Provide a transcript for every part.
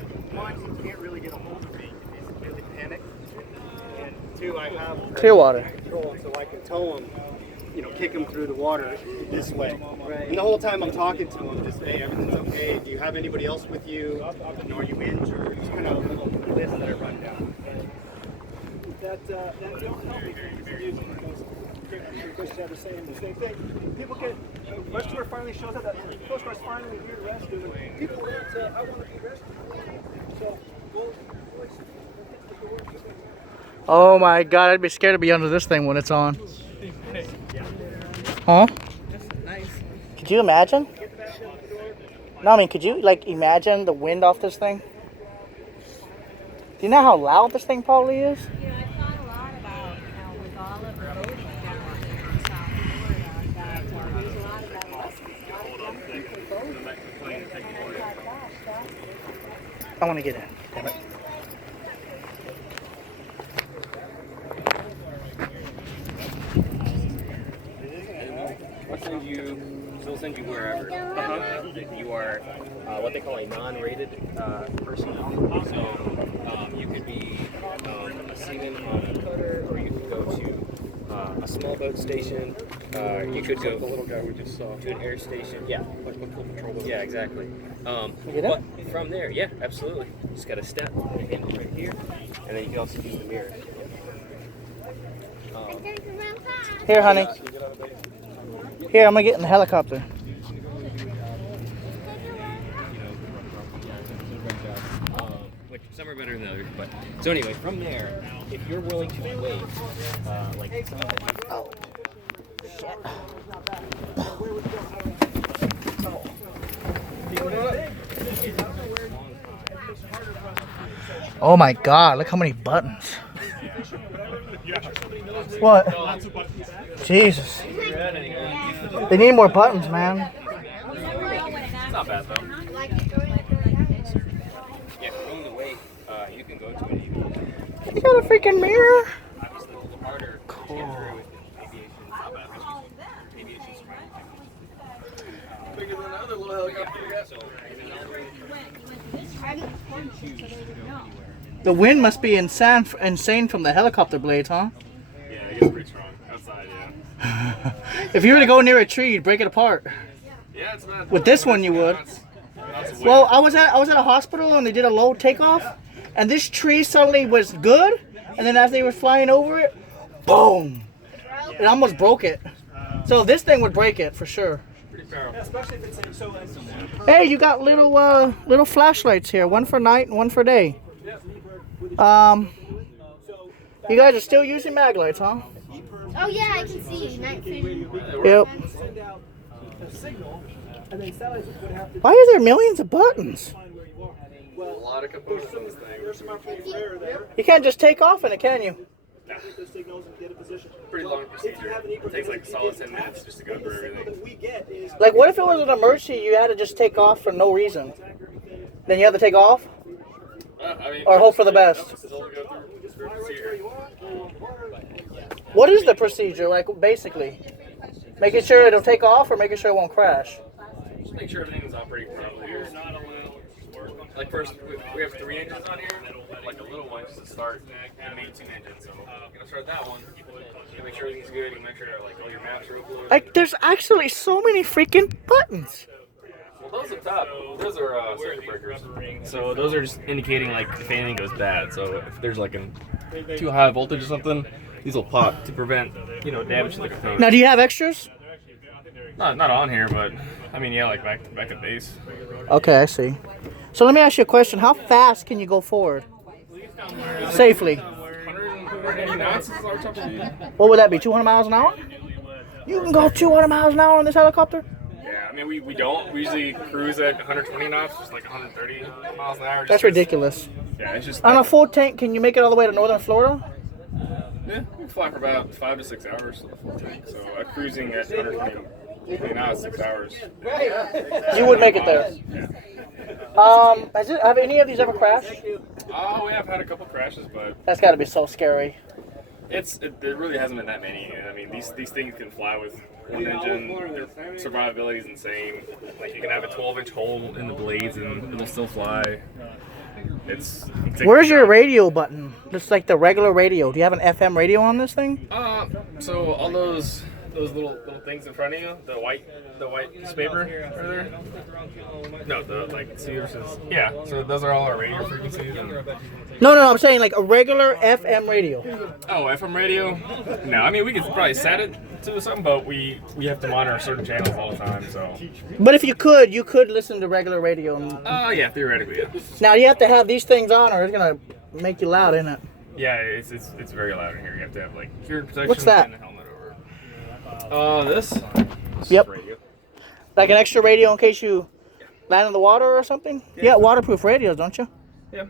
that. One, he can't really get a hold of me if he's really panicked. And two, I have Clearwater. control, so I can tow him, you know, kick him through the water this way. And the whole time I'm talking to him, just, hey, everything's okay. Do you have anybody else with you? And are you injured? It's kind of a little list that I run down. That don't help me confusing because Chris ever saying the same thing. People get rescuer finally shows up that Coast Guard's finally here to rescue. And people want I want to be rescued. So Oh my god, I'd be scared to be under this thing when it's on. Huh? Could you imagine? No, I mean, could you like imagine the wind off this thing? Do you know how loud this thing probably is? You know, I thought a lot about, you know, with all of the boating down here in South Florida, that there's a lot of adolescents, a lot of young people boating. And I thought, gosh, that's... I want to get in. Damn it. They'll send you wherever. If you are what they call a non-rated person. So you could be a seaman on a cutter, or you could go to a small boat station. You could go the little guy we just saw to an air station. Yeah, like a patrol boat. Yeah, exactly. But from there, yeah, absolutely. Just got to step the handle right here, and then you can also use the mirror. Here, honey. Here, I'm gonna get in the helicopter. Which some are better than others, but so anyway, from there, if you're willing to wait, like some of the Oh, shit. Oh my god, look how many buttons. What? Jesus. They need more buttons, man. It's not bad though. Yeah, going the way, you can go to it even. You got a freaking mirror? Obviously, a little harder. Cool. Aviation, not bad. Aviation's bigger than another little helicopter. The wind must be insane from the helicopter blades, huh? Yeah, it gets pretty strong outside, yeah. If you were to go near a tree, you'd break it apart. Yeah, it's not. With this one, you would. Well, I was at a hospital and they did a low takeoff, and this tree suddenly was good, and then as they were flying over it, boom! It almost broke it. So this thing would break it for sure. especially if it's so. Hey, you got little flashlights here, one for night and one for day. You guys are still using mag lights, huh? Oh yeah, I can see. Night vision. Yep. Send out a signal, and then satellites would have to Why are there millions of buttons? find where you are. A lot of components on this thing. There's some opportunity there. You can't just take off in it, can you? Get those signals and get a position. Pretty long procedure. It takes like a solid 10 minutes just to go through everything. That we get is Like, what if it was an emergency, you had to just take off for no reason? Then you have to take off? I mean, Or hope for the best? still go through procedure. What is the procedure, like, basically? Making sure it'll take off or making sure it won't crash? Just make sure everything is operating properly. Like first, we have 3 engines on here, like a little one just to start the main 2 engines. So I'm gonna start that one. You make sure everything's good. You make sure like all your maps are open. Like, there's actually so many freaking buttons. Well, those up top, those are circuit breakers. So those are just indicating like if anything goes bad. So if there's like too high voltage or something, these will pop to prevent damage to the component. Now, do you have extras? Not on here, but I mean yeah, like back at base. Okay, I see. So let me ask you a question. How fast can you go forward? Safely. 180 knots is our top speed. What would that be, 200 miles an hour? You can go 200 miles an hour on this helicopter? Yeah, I mean we don't. We usually cruise at 120 knots, just like 130 miles an hour. That's ridiculous. Yeah, it's just. On a full tank, can you make it all the way to northern Florida? Yeah, we fly for about 5 to 6 hours to the full tank. So cruising at 120 knots, 6 hours. You would make it there. Yeah. Have any of these ever crashed? Oh, we have had a couple crashes, but That's got to be so scary. there really hasn't been that many. I mean, these things can fly with one engine. Their survivability is insane. Like you can have a 12-inch hole in the blades and it'll still fly. It's Where's your radio button? Just like the regular radio. Do you have an FM radio on this thing? So all those little things in front of you, the white piece of paper right there. No, yeah. So those are all our radio frequencies. No. I'm saying like a regular FM radio. Oh, FM radio? No, I mean we could probably set it to something, but we have to monitor certain channels all the time. So. But if you could listen to regular radio. Yeah, theoretically, yeah. Now you have to have these things on, or it's gonna make you loud, isn't it? Yeah, it's very loud in here. You have to have like hearing protection. What's that? And a helmet over. This Yep. radio. Like an extra radio in case you land in the water or something. Yeah, waterproof radios, don't you? Yeah.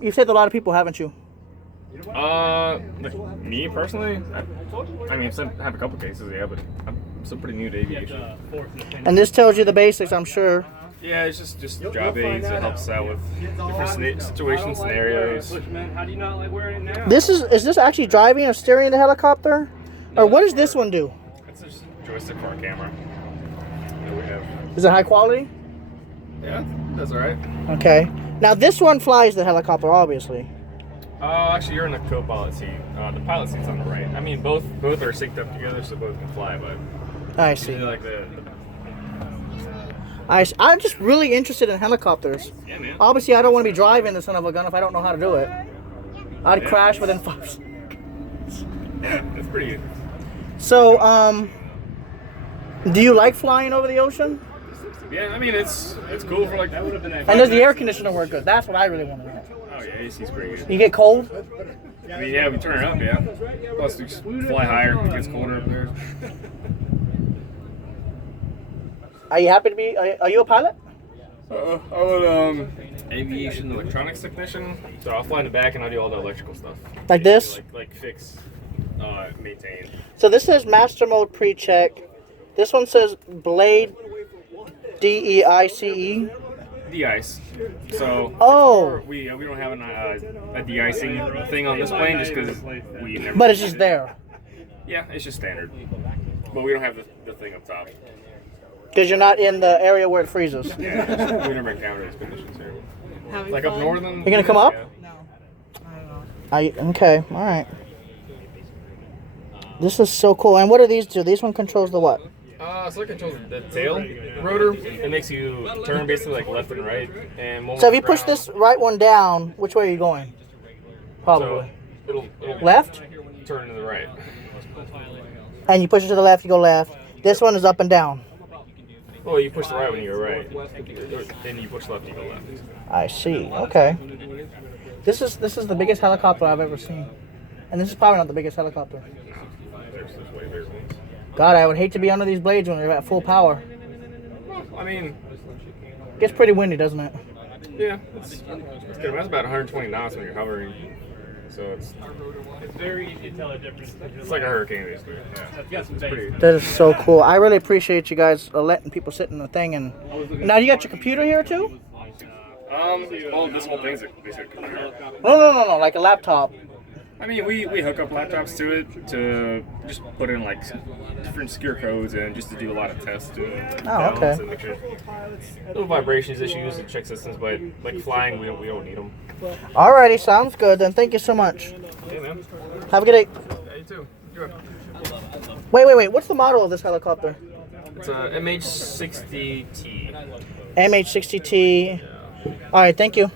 You've saved a lot of people, haven't you? Like me personally, I mean, I have a couple cases, yeah, but I'm still pretty new to aviation. And this tells you the basics, I'm sure. Yeah, it's just job aids. It helps out with different situations, scenarios. Is this actually driving or steering the helicopter? Or what does this one do? It's just a joystick for our camera that we have. Is it high quality? Yeah, that's all right. Okay. Now this one flies the helicopter, obviously. Actually, you're in the co-pilot seat. The pilot seat's on the right. I mean, both are synced up together, so both can fly. But I see. usually like I'm just really interested in helicopters. yeah, man. Obviously, I don't want to be driving the son of a gun if I don't know how to do it. I'd crash within 5 seconds. Yeah, it's pretty good. So, do you like flying over the ocean? Yeah, I mean it's cool for like. And does the air conditioner work good? That's what I really want to know. Oh yeah, AC's pretty good. You get cold? I mean, yeah, we turn it up, yeah. Plus, we just fly higher. It gets colder up there. Are you happy to be? Are you a pilot? I would aviation electronics technician. So I'll fly in the back and I'll do all the electrical stuff. Like this? Like fix, maintain. So this says master mode pre-check. This one says Blade DEICE. De-ice. So Oh. we don't have a de-icing thing on this plane just because we never. But it's just there. Yeah, it's just standard. But we don't have the thing up top. Because you're not in the area where it freezes. Yeah, we never encountered these conditions here. Like up northern. You gonna come up? Yeah. Okay, alright. This is so cool. And what do these do? This one controls the what? So it controls the tail rotor. It makes you turn basically like left and right. And So if you push this right one down, which way are you going? Probably. So it'll Left? turn to the right. And you push it to the left, you go left. This one is up and down. Well, you push the right when you go right. Then you push left, you go left. I see. Okay. This is the biggest helicopter I've ever seen. And this is probably not the biggest helicopter. There's way bigger ones. God, I would hate to be under these blades when they're at full power. I mean, It gets pretty windy, doesn't it? yeah, it's good. That's about 120 knots when you're hovering. So it's very easy to tell the difference. It's like a hurricane, basically. Yeah, it's pretty. That is so cool. I really appreciate you guys letting people sit in the thing. And now you got your computer here too? Well, this whole thing's basically a computer. No, like a laptop. I mean, we hook up laptops to it to just put in like different secure codes and just to do a lot of tests to balance okay. and make sure little vibrations issues and check systems, but like flying, we don't need them. Alrighty, sounds good. Then thank you so much. Hey man, Have a good day. yeah, you too. Enjoy. Wait. What's the model of this helicopter? It's a MH60T. MH60T. Alright, thank you.